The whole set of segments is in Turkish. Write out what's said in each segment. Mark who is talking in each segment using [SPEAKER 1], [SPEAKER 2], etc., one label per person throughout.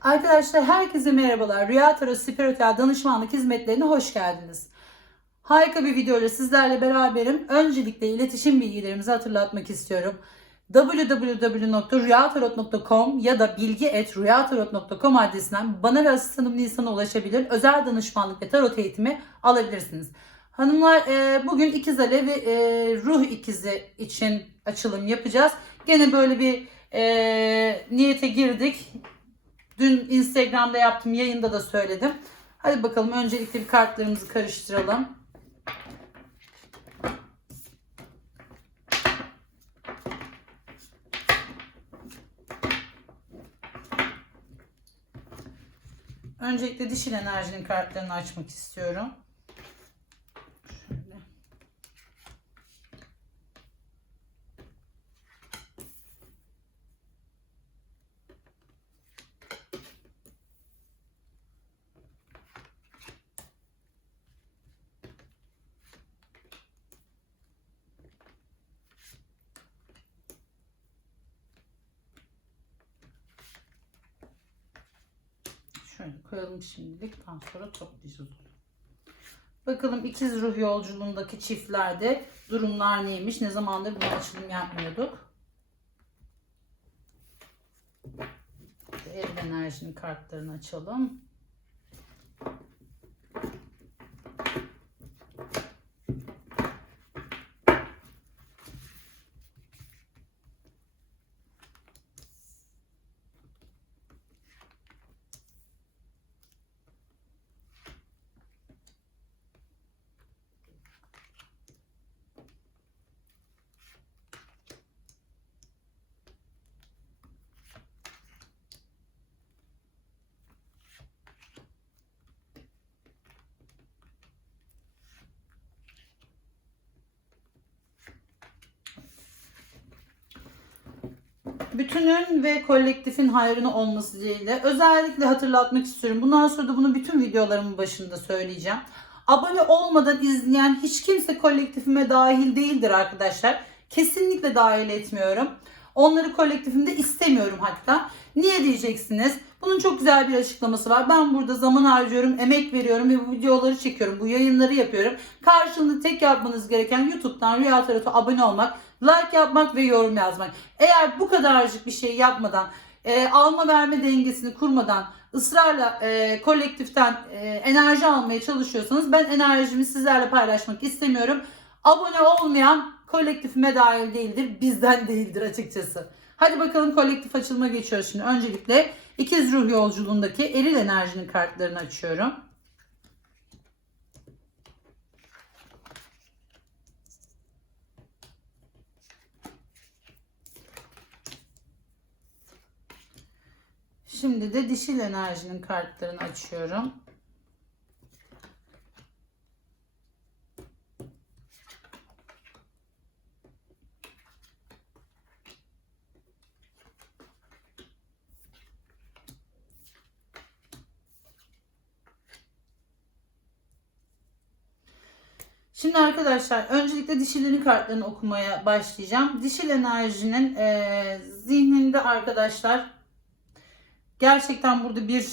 [SPEAKER 1] Arkadaşlar herkese merhabalar. Rüya Tarot Spiritüel Danışmanlık Hizmetlerine hoş geldiniz. Harika bir videoyla sizlerle beraberim. Öncelikle iletişim bilgilerimizi hatırlatmak istiyorum. www.rüyatarot.com ya da bilgi.rüyatarot.com adresinden bana ve asistanım Nisan'a ulaşabilir. Özel danışmanlık ve tarot eğitimi alabilirsiniz. Hanımlar e, bugün ikiz alev ve e, ruh ikizi için açılım yapacağız. Gene böyle bir e, niyete girdik. Dün Instagram'da yaptım, yayında da söyledim. Hadi bakalım öncelikle bir kartlarımızı karıştıralım. Öncelikle dişil enerjinin kartlarını açmak istiyorum. Şöyle. Şöyle koyalım şimdilik. Daha sonra toplayacağız onu. Bakalım ikiz ruh yolculuğundaki çiftlerde durumlar neymiş? Ne zamandır bu açılım yapmıyorduk. Ev enerjinin kartlarını açalım. Bütünün ve kolektifin hayrına olması dileğiyle özellikle hatırlatmak istiyorum. Bundan sonra da bunu bütün videolarımın başında söyleyeceğim. Abone olmadan izleyen hiç kimse kolektifime dahil değildir arkadaşlar. Kesinlikle dahil etmiyorum. Onları kolektifimde istemiyorum hatta. Niye diyeceksiniz? Bunun çok güzel bir açıklaması var. Ben burada zaman harcıyorum, emek veriyorum ve bu videoları çekiyorum, bu yayınları yapıyorum. Karşılığında tek yapmanız gereken YouTube'dan Rüya Tarot'a abone olmak, like yapmak ve yorum yazmak. Eğer bu kadarcık bir şey yapmadan, e, alma verme dengesini kurmadan ısrarla e, kolektiften e, enerji almaya çalışıyorsanız ben enerjimi sizlerle paylaşmak istemiyorum. Abone olmayan kolektifime dahil değildir, bizden değildir açıkçası. Hadi bakalım kolektif açılıma geçiyoruz şimdi. Öncelikle ikiz ruh yolculuğundaki eril enerjinin kartlarını açıyorum. Şimdi de dişil enerjinin kartlarını açıyorum. Şimdi arkadaşlar öncelikle dişilerin kartlarını okumaya başlayacağım. Dişil enerjinin e, zihninde arkadaşlar gerçekten burada bir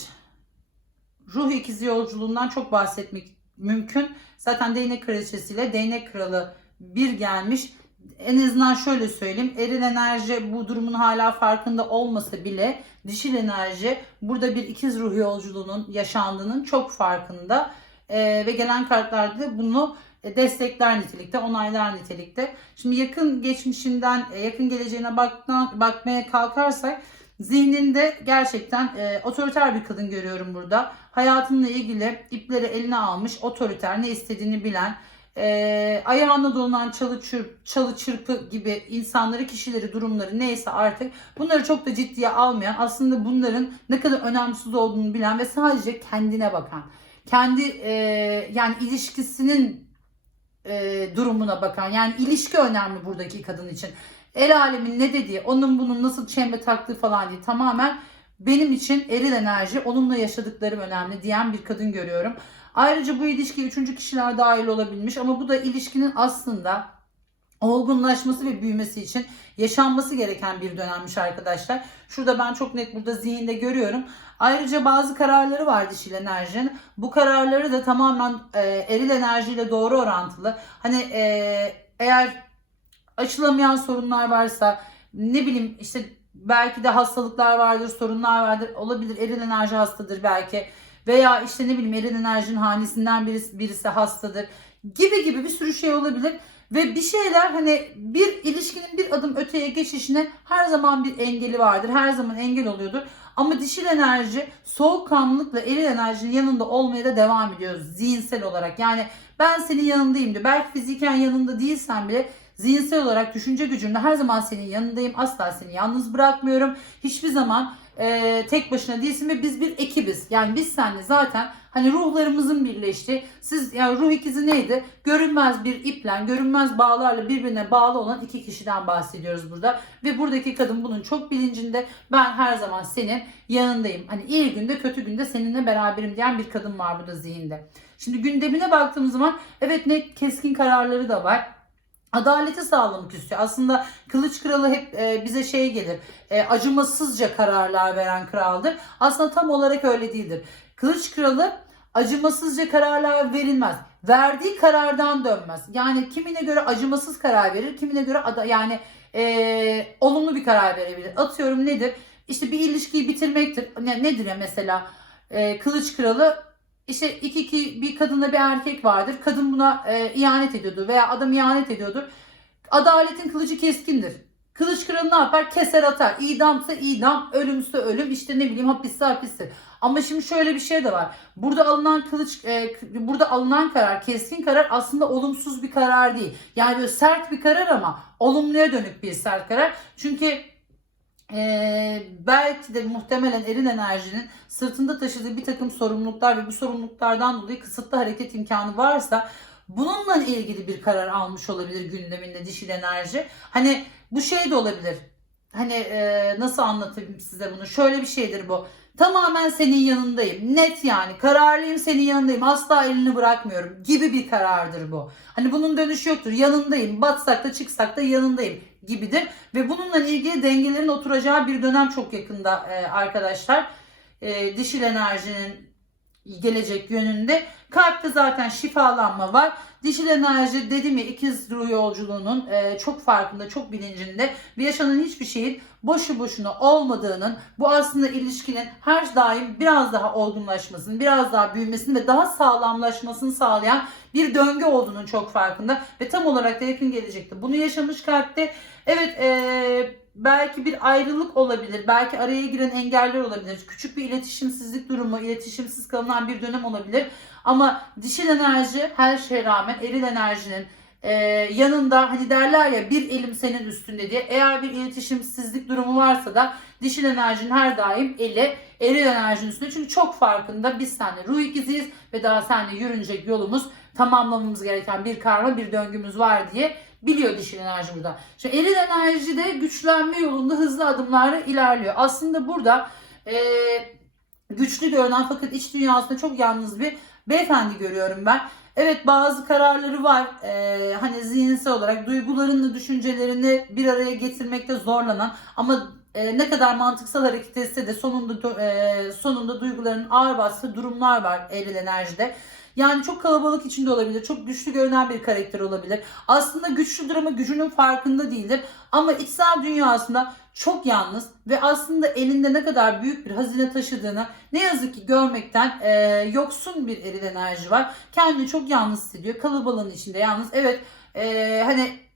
[SPEAKER 1] ruh ikizi yolculuğundan çok bahsetmek mümkün. Zaten değnek kraliçesiyle değnek kralı bir gelmiş. En azından şöyle söyleyeyim. Eril enerji bu durumun hala farkında olmasa bile dişil enerji burada bir ikiz ruh yolculuğunun yaşandığının çok farkında. Ee, ve gelen kartlarda bunu destekler nitelikte, onaylar nitelikte. Şimdi yakın geçmişinden, yakın geleceğine bakma, bakmaya kalkarsak zihninde gerçekten e, otoriter bir kadın görüyorum burada. Hayatınla ilgili ipleri eline almış, otoriter, ne istediğini bilen, e, ayağına dolanan çalı, çırp, çalı çırpı gibi insanları, kişileri, durumları neyse artık bunları çok da ciddiye almayan, aslında bunların ne kadar önemsiz olduğunu bilen ve sadece kendine bakan, kendi e, yani ilişkisinin e, durumuna bakan, yani ilişki önemli buradaki kadın için. El alemin ne dediği, onun bunun nasıl çembe taktığı falan değil. Tamamen benim için eril enerji, onunla yaşadıklarım önemli diyen bir kadın görüyorum. Ayrıca bu ilişkiye üçüncü kişiler dahil olabilmiş ama bu da ilişkinin aslında olgunlaşması ve büyümesi için yaşanması gereken bir dönemmiş arkadaşlar. Şurada ben çok net burada zihinde görüyorum. Ayrıca bazı kararları var dişil enerjinin. Bu kararları da tamamen e, eril enerjiyle doğru orantılı. Hani e, eğer aşılamayan sorunlar varsa ne bileyim işte belki de hastalıklar vardır, sorunlar vardır. Olabilir eril enerji hastadır belki. Veya işte ne bileyim eril enerjinin hanesinden birisi, birisi hastadır. Gibi gibi bir sürü şey olabilir. Ve bir şeyler hani bir ilişkinin bir adım öteye geçişine her zaman bir engeli vardır. Her zaman engel oluyordur. Ama dişil enerji soğukkanlılıkla eril enerjinin yanında olmaya da devam ediyor zihinsel olarak. Yani ben senin yanındayım diyor. Belki fiziken yanında değilsen bile zihinsel olarak düşünce gücümle her zaman senin yanındayım. Asla seni yalnız bırakmıyorum. Hiçbir zaman e, tek başına değilsin ve biz bir ekibiz. Yani biz seninle zaten hani ruhlarımızın birleştiği, siz yani ruh ikizi neydi? Görünmez bir iple, görünmez bağlarla birbirine bağlı olan iki kişiden bahsediyoruz burada. Ve buradaki kadın bunun çok bilincinde. Ben her zaman senin yanındayım. Hani iyi günde kötü günde seninle beraberim diyen bir kadın var burada zihinde. Şimdi gündemine baktığımız zaman evet ne keskin kararları da var. Adaleti sağlamak istiyor. Aslında Kılıç Kralı hep e, bize şey gelir. E, acımasızca kararlar veren kraldır. Aslında tam olarak öyle değildir. Kılıç Kralı acımasızca kararlar verilmez. Verdiği karardan dönmez. Yani kimine göre acımasız karar verir, kimine göre ada, yani e, olumlu bir karar verebilir. Atıyorum nedir? İşte bir ilişkiyi bitirmektir. Ne, nedir ya mesela? E, Kılıç Kralı işte iki, iki bir kadınla bir erkek vardır. Kadın buna e, ihanet ediyordur veya adam ihanet ediyordur. Adaletin kılıcı keskindir. Kılıç kralı ne yapar? Keser atar. İdamsa idam, ölümse ölüm, işte ne bileyim hapisse hapistir. Ama şimdi şöyle bir şey de var. Burada alınan kılıç, e, burada alınan karar, keskin karar aslında olumsuz bir karar değil. Yani böyle sert bir karar ama olumluya dönük bir sert karar. Çünkü ee, belki de muhtemelen eril enerjinin sırtında taşıdığı bir takım sorumluluklar ve bu sorumluluklardan dolayı kısıtlı hareket imkanı varsa bununla ilgili bir karar almış olabilir gündeminde dişil enerji. Hani bu şey de olabilir. Hani e, nasıl anlatayım size bunu? Şöyle bir şeydir bu. Tamamen senin yanındayım. Net yani. Kararlıyım senin yanındayım. Asla elini bırakmıyorum gibi bir karardır bu. Hani bunun dönüşü yoktur. Yanındayım. Batsak da çıksak da yanındayım gibidir. Ve bununla ilgili dengelerin oturacağı bir dönem çok yakında e, arkadaşlar. E, dişil enerjinin gelecek yönünde. Kalpte zaten şifalanma var. Dişil enerji dedim ya ikiz ruh yolculuğunun e, çok farkında, çok bilincinde ve yaşanan hiçbir şeyin boşu boşuna olmadığının, bu aslında ilişkinin her daim biraz daha olgunlaşmasını, biraz daha büyümesini ve daha sağlamlaşmasını sağlayan bir döngü olduğunun çok farkında ve tam olarak da yakın gelecekte. Bunu yaşamış kalpte evet e, belki bir ayrılık olabilir, belki araya giren engeller olabilir, küçük bir iletişimsizlik durumu, iletişimsiz kalınan bir dönem olabilir. Ama dişil enerji her şeye rağmen eril enerjinin e, yanında hani derler ya bir elim senin üstünde diye eğer bir iletişimsizlik durumu varsa da dişil enerjinin her daim eli eril enerjinin üstünde. Çünkü çok farkında biz seninle ruh ikiziyiz ve daha seninle yürünecek yolumuz tamamlamamız gereken bir karma bir döngümüz var diye biliyor dişil enerji burada. Şimdi eril enerji de güçlenme yolunda hızlı adımlarla ilerliyor. Aslında burada e, güçlü görünen fakat iç dünyasında çok yalnız bir beyefendi görüyorum ben. Evet bazı kararları var. Ee, hani zihinsel olarak duygularını, düşüncelerini bir araya getirmekte zorlanan ama e, ne kadar mantıksal hareket etse de sonunda e, sonunda duyguların ağır bastığı durumlar var eril enerjide. Yani çok kalabalık içinde olabilir. Çok güçlü görünen bir karakter olabilir. Aslında güçlüdür ama gücünün farkında değildir. Ama içsel dünyasında çok yalnız ve aslında elinde ne kadar büyük bir hazine taşıdığını ne yazık ki görmekten e, yoksun bir eril enerji var. Kendini çok yalnız hissediyor. Kalabalığın içinde yalnız. Evet e, hani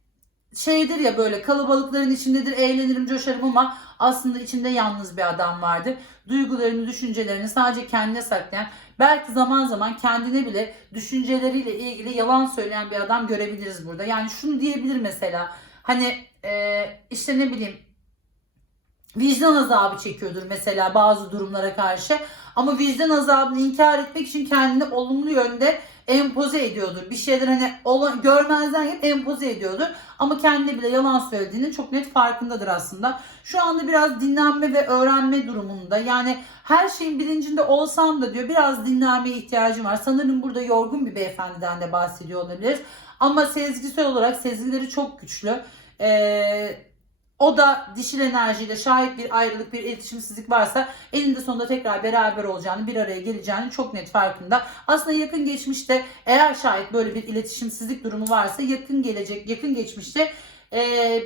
[SPEAKER 1] şeydir ya böyle kalabalıkların içindedir eğlenirim coşarım ama aslında içinde yalnız bir adam vardır. Duygularını, düşüncelerini sadece kendine saklayan belki zaman zaman kendine bile düşünceleriyle ilgili yalan söyleyen bir adam görebiliriz burada. Yani şunu diyebilir mesela hani e, işte ne bileyim vicdan azabı çekiyordur mesela bazı durumlara karşı. Ama vicdan azabını inkar etmek için kendini olumlu yönde empoze ediyordur. Bir şeyler hani olan, görmezden gelip empoze ediyordur. Ama kendine bile yalan söylediğinin çok net farkındadır aslında. Şu anda biraz dinlenme ve öğrenme durumunda. Yani her şeyin bilincinde olsam da diyor biraz dinlenmeye ihtiyacım var. Sanırım burada yorgun bir beyefendiden de bahsediyor olabiliriz. Ama sezgisel olarak sezgileri çok güçlü. Ee, o da dişil enerjiyle şahit bir ayrılık, bir iletişimsizlik varsa elinde sonunda tekrar beraber olacağını, bir araya geleceğini çok net farkında. Aslında yakın geçmişte eğer şahit böyle bir iletişimsizlik durumu varsa yakın gelecek, yakın geçmişte ee,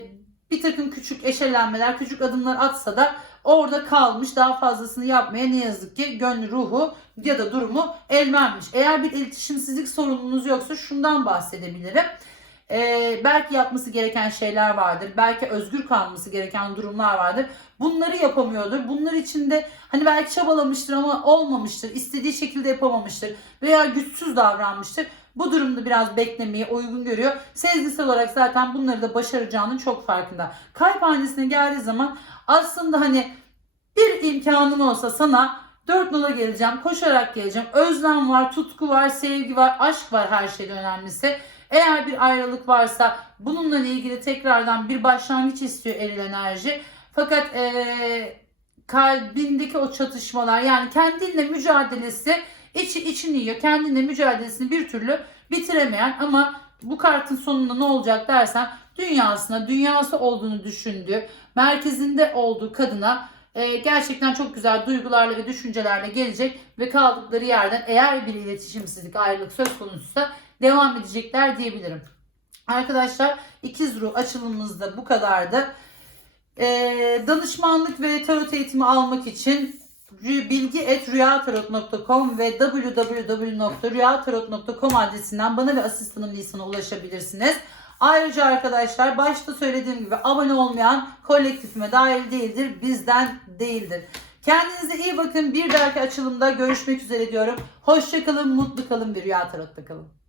[SPEAKER 1] bir takım küçük eşelenmeler, küçük adımlar atsa da orada kalmış daha fazlasını yapmaya ne yazık ki gönlü ruhu ya da durumu el. Eğer bir iletişimsizlik sorununuz yoksa şundan bahsedebilirim. Ee, belki yapması gereken şeyler vardır. Belki özgür kalması gereken durumlar vardır. Bunları yapamıyordur. Bunlar için de hani belki çabalamıştır ama olmamıştır. İstediği şekilde yapamamıştır. Veya güçsüz davranmıştır. Bu durumda biraz beklemeyi uygun görüyor. Sezgisel olarak zaten bunları da başaracağının çok farkında. Kalp hanesine geldiği zaman aslında hani bir imkanın olsa sana dört nola geleceğim, koşarak geleceğim. Özlem var, tutku var, sevgi var, aşk var her şeyden önemlisi. Eğer bir ayrılık varsa bununla ilgili tekrardan bir başlangıç istiyor eril enerji. Fakat eee, kalbindeki o çatışmalar yani kendinle mücadelesi içi içini yiyor. Kendinle mücadelesini bir türlü bitiremeyen ama bu kartın sonunda ne olacak dersen dünyasına, dünyası olduğunu düşündüğü, merkezinde olduğu kadına e, gerçekten çok güzel duygularla ve düşüncelerle gelecek ve kaldıkları yerden eğer bir iletişimsizlik, ayrılık söz konusuysa devam edecekler diyebilirim. Arkadaşlar ikiz ruh açılımımızda bu kadardı. E, danışmanlık ve tarot eğitimi almak için bilgi.rüyatarot.com ve www.rüyatarot.com adresinden bana ve asistanım Lisan'a ulaşabilirsiniz. Ayrıca arkadaşlar başta söylediğim gibi abone olmayan kolektifime dahil değildir, bizden değildir. Kendinize iyi bakın. Bir dahaki açılımda görüşmek üzere diyorum. Hoşçakalın, mutlu kalın, bir rüya tarotta kalın.